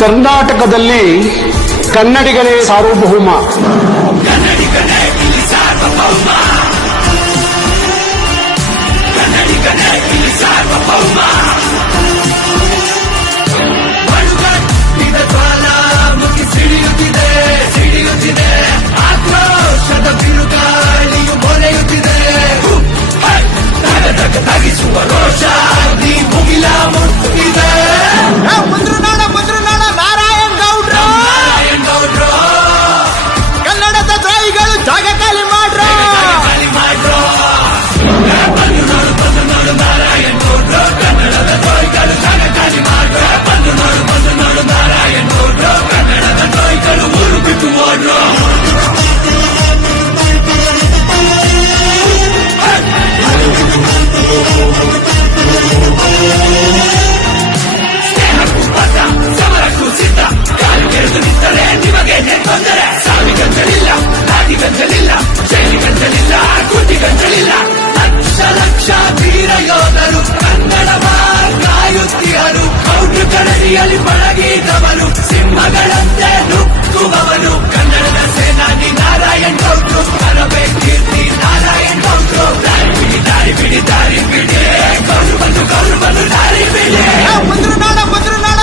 ಕರ್ನಾಟಕದಲ್ಲಿ ಕನ್ನಡಿಗನೇ ಸಾರ್ವಭೌಮ. ಆಕ್ರೋಶದ ಬಿರುಗಾಳಿಯು ಮೊರೆಯುತ್ತಿದೆ. ತಗಿಸುವ ರೋಷ ಮುಗಿಲ ಮುಟ್ಟಿದೆ. ನಾರಾಯಣ್ ಗೌಡ್ರು ಕನ್ನಡದ ದ್ರೋಹಿಗಳು ಜಾಗ ಖಾಲಿ ಮಾಡ್ರು. ನಾರಾಯಣ್ ಗೌಡ್ರು ಕನ್ನಡದ ದ್ರೋಹಿಗಳು ಜಾಗ ಖಾಲಿ ಮಾಡ್ರು. ಬಂದು ನೋಡು ನಾರಾಯಣ್ ಗೌಡ್ರು ಕನ್ನಡದ ದ್ರೋಹಿಗಳು ಊರು ಬಿಟ್ಟು ಹೋದ್ರು. ಸಮರಕ್ಕೂ ಸಿದ್ಧ ಕಾಲು ಕೆರೆದು ನಿಂತರೆ ನಿಮಗೆ ತೊಂದರೆ. ಸಾವಿಗಂತಲಿಲ್ಲ, ನಾದಿಗಂತಲಿಲ್ಲ, ಶೈಲಿಗಂತಲಿಲ್ಲ, ಕೂತಿಗಂತಲಿಲ್ಲ. ಲಕ್ಷ ವೀರ ಯೋಧರು ಕನ್ನಡವ ಕಾಯುತ್ತಿಹರು. ಗೌಡ್ರು ಕಡಲಿಯಲ್ಲಿ ಪಳಗಿದವನು, ಸಿಂಹಗಳಂತೆ ನುಗ್ಗುವವನು. ಕನ್ನಡದ ಸೇನಾನಿ ನಾರಾಯಣ್ ಗೌಡ್ರು ಬರಬೇಕು.